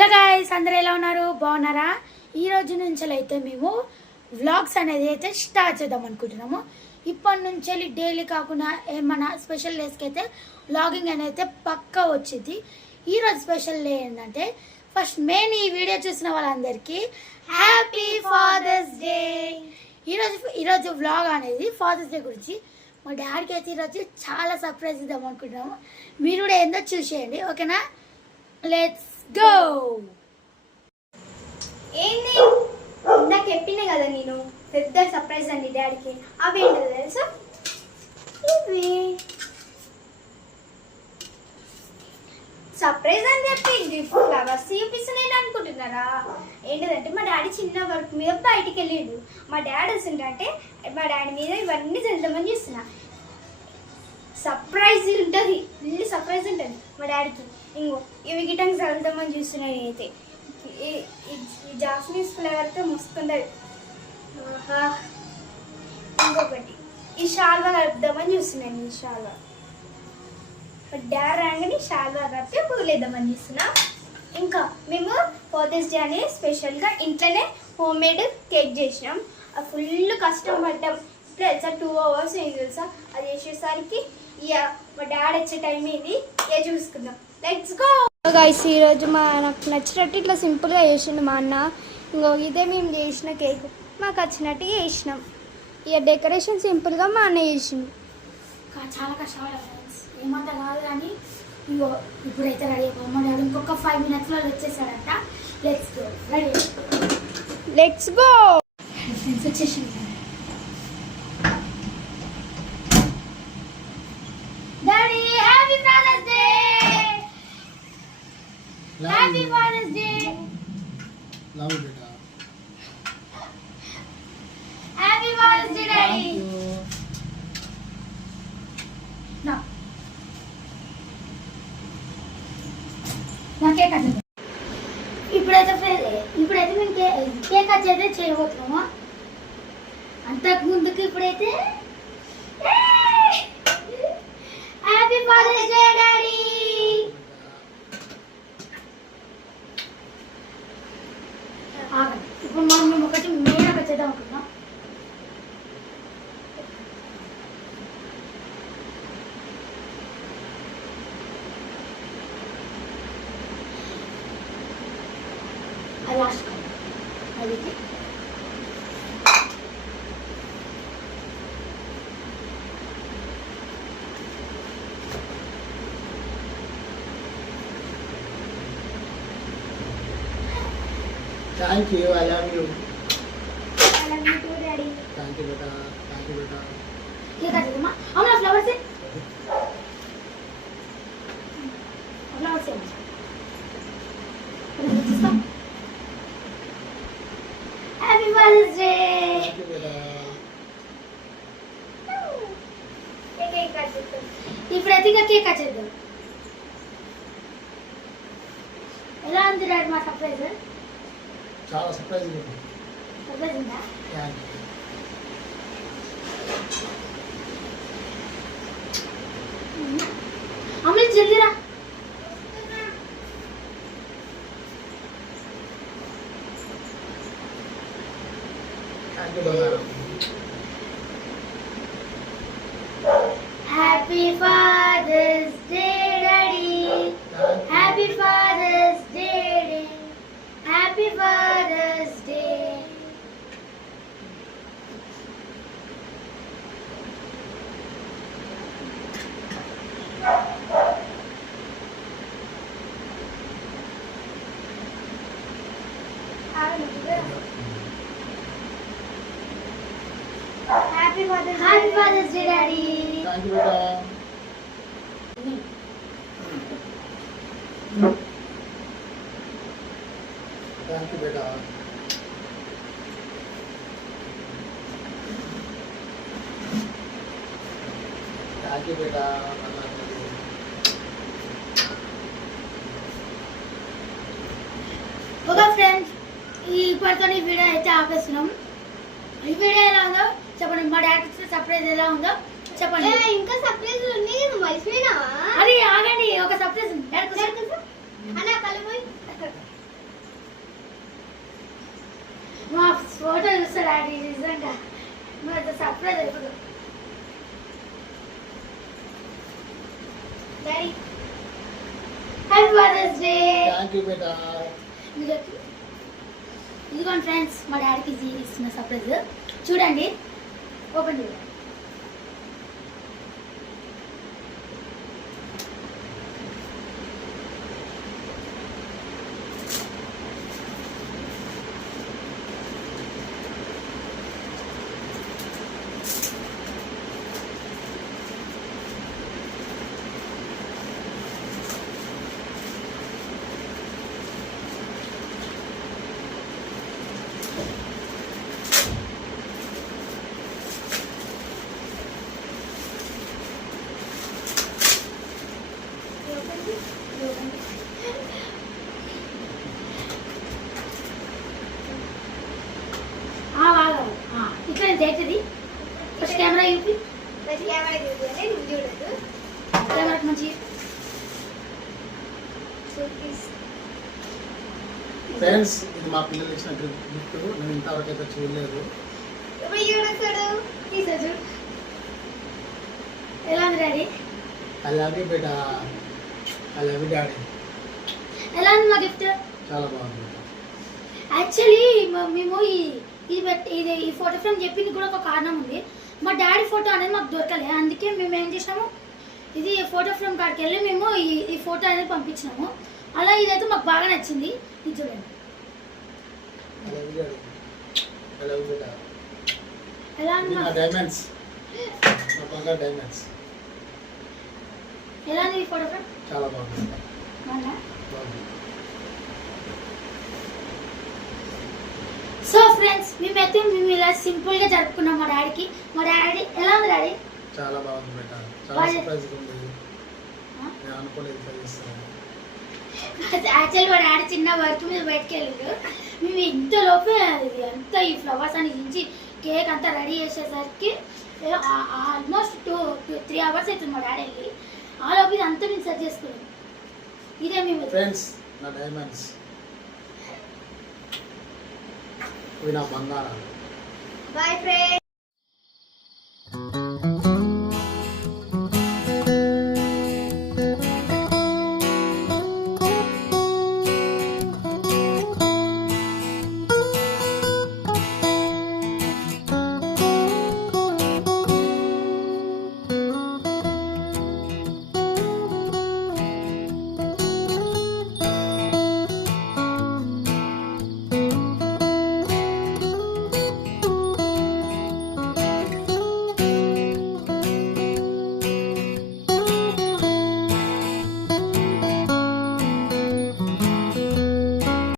Hello guys, అందరూ ఎలా ఉన్నారు? బాగున్నారా? ఈ రోజు నుంచి అయితే మేము వ్లాగ్స్ అనేది అయితే స్టార్ట్ చేద్దాం అనుకుంటున్నాము. ఇప్పటి నుంచి డైలీ కాకుండా ఏమన్నా స్పెషల్ డేస్కి అయితే వ్లాగింగ్ అనేది అయితే పక్కా వచ్చింది. ఈరోజు స్పెషల్ డే ఏంటంటే ఫస్ట్ మెయిన్ ఈ వీడియో చూసిన వాళ్ళందరికీ హ్యాపీ ఫాదర్స్ డే. ఈరోజు వ్లాగ్ అనేది ఫాదర్స్ డే గురించి. మా డాడీకి అయితే ఈరోజు చాలా సర్ప్రైజ్ ఇద్దాం అనుకుంటున్నాము. మీరు కూడా ఏందో చూసేయండి, ఓకేనా? Let's go. ఏంది ఇందాక చెప్పినా కదా నేను పెద్ద సర్ప్రైజ్ అండి డాడీకి. అవేంటో తెలుసా? ఇవి సర్ప్రైజ్ అని చెప్పి గిఫ్ట్ ఫ్లవర్స్ చూపిస్తున్నాను అనుకుంటున్నారా? ఏంటిదంటే మా డాడీ చిన్న వర్క్ మీద బయటికి వెళ్ళిండు. మా డాడీ వస్తుంటే మా డాడీ మీద ఇవన్నీ చల్దామని చూస్తున్నా. సర్ప్రైజ్ ఉంటుంది, ఇల్లు సర్ప్రైజ్ ఉంటుంది మా డాడీకి. ఇంకో ఇవి గిటంగా చల్దామని చూస్తున్నాను నేనైతే. ఈ జాస్మిన్ ఫ్లేవర్తో మస్తుంటుంది. ఇంకొకటి ఈ షాల్వా కలుపుదామని చూస్తున్నాను. ఈ షాల్వా డాడీ రాగానే షాల్వా కలిపి పూలేద్దామని చూస్తున్నా. ఇంకా మేము ఫాదర్స్ డే అని స్పెషల్గా ఇంట్లోనే హోమ్ మేడ్ కేక్ చేసినాం. అది ఫుల్ కష్టం పడ్డాం. ఇప్పుడు తెలుసా 2 hours ఏం తెలుసా అది చేసేసరికి. ఇక మా డాడీ వచ్చే టైం ఇది. ఇక చూసుకుందాం, లెట్స్ గో. గైస్, ఈరోజు నాకు నచ్చినట్టు ఇట్లా సింపుల్గా చేసిండు మా అన్న. ఇంకో ఇదే మేము చేసిన కేక్ మాకు వచ్చినట్టు చేసినాం. ఇక డెకరేషన్ సింపుల్గా మా అన్న చేసిండు. చాలా కష్టపడాలి, ఏమంతా కాదు కానీ ఇగో ఇప్పుడైతే రెడీ అయిపోయి ఇంకొక 5 minutes వచ్చేసాడంట. Let's go, ready let's go. Friends వచ్చేసింది. Daddy happy father's day. Happy father's day. Love బేటా. Happy father's day daddy. నాకే కట్. ఇప్పుడైతే మేము కేక్ కట్ అయితే చేయబోతున్నాము. అంతకు ముందుకు ఇప్పుడైతే హ్యాపీ ఫాదర్స్ డే డాడీ. ఇప్పుడు మేము ఒకటి మెయిన్ ఒక చేద్దాం అనుకుంటున్నాం. అది లాస్ట్ అది Thank you, I love you. I love you too, Daddy. Thank you beta. Thank you beta. Cake cut చేద్దామా? అవునా flowers happy father's day. Thank you beta. Cake cut చేద్దాం. ఇప్పుడైతే ఇంకా కేక్ కట్ చేద్దాం. ఎలా ఉంది డాడీ మా సర్ప్రైజ్? చాలా సర్ప్రైజ్ ఉంది. సర్ప్రైజ్ ఉందా? అమలు జల్దీరా. Thank you beta. Happy father's day daddy. Happy father's day. Happy father's day. Happy father's happy father's day daddy. Thank you beta. Thank you beta. Thank you beta. Okay friends, ఇప్పటితో ఈ video అయితే ఆపేస్తున్నాం. ఈ video ఎలా ఉందో చెప్పండి. మా daddy surprise ఎలా ఉందో చెప్పండి. ఇంకా సర్ప్రైజ్ ఉంది, నువ్వు మర్చిపోయినావా? అది ఆగండి, ఒక సర్ప్రైజ్ ఉంది. అన్న కలమోయ్ ఫోటో చూస్తాడు డాడీ నిజంగా నువ్వు సర్ప్రైజ్ అయిపోదు daddy happy father's day thank you బేటా. ఇదిగోండి ఫ్రెండ్స్ మా డాడీకి ఇది ఇస్తున్న సర్ప్రైజ్ చూడండి ఓపెన్ చేయండి ఇట్లా చేస్తుంది ఫస్ట్ కెమెరా చూపి ప్రతి కెమెరా చూడాలి నువ్వు చూడదు కెమెరాకి మంచి ఫ్రెండ్స్ ఇది మా పిల్లలు ఇచ్చిన గిఫ్ట్. నేను ఇంతవరకు అయితే చూడలేదు. ఇప్పుడు చూడొస్తాడు తీసా చూడు ఎలా ఉంది daddy I love you beta. I love you daddy. ఎలా ఉంది మా గిఫ్ట్ చాలా బాగుంది. యాక్చువల్లీ మేము ఈ ఫోటో ఫ్రేమ్ చెప్పింది కూడా ఒక కారణం ఉంది. మా డాడీ ఫోటో అనేది మాకు దొరకలే, అందుకే మేము ఏం చేసాము ఇది ఫోటో ఫ్రేమ్ కాడికి వెళ్ళి మేము ఈ ఫోటో అనేది పంపించినాము. అలా ఇదైతే మాకు బాగా నచ్చింది. ఇది చూడండి I love you daddy. I love you బేటా. ఎలా ఉంది నా డైమండ్స్, నా బంగారు డైమండ్స్. ఎలా ఉంది ఈ ఫోటో ఫ్రేమ్ చాలా బాగుంది. అవునా? బాగుంది. సో ఫ్రెండ్స్ మేమైతే ఇలా సింపుల్గా జరుపుకున్నాం మా డాడీకి. మా డాడీ ఎలా ఉంది డాడీ చాలా బాగుంది బేటా. చాలా బాగా- సర్ప్రైజ్గా ఉంది. నేను అనుకోలేదు ఇట్లా చేస్తాను. యాక్చువల్లీ మా డాడీ చిన్న వర్క్ మీద బయటకు వెళ్ళాడు. మేము ఇంతలోపే అంతా ఈ ఫ్లవర్స్ అని దించి కేక్ అంతా రెడీ చేసేసరికి ఆల్మోస్ట్ 2-3 అవర్స్ అవుతుంది మా డాడీ వెళ్ళి. ఆ లోపు ఇది అంతా మేము సెట్ చేసుకున్నాం. ఇదే మేము ఫ్రెండ్స్ నా డైమండ్స్, ఇవి నా బంగారం. Bye friends.